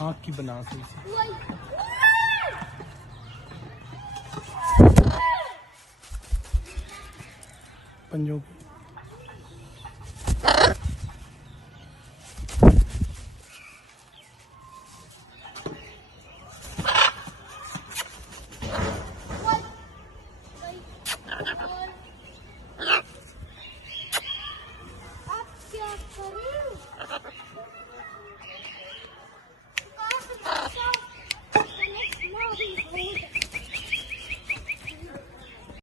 आँख की बना सही से। पंजों की आप क्या करें?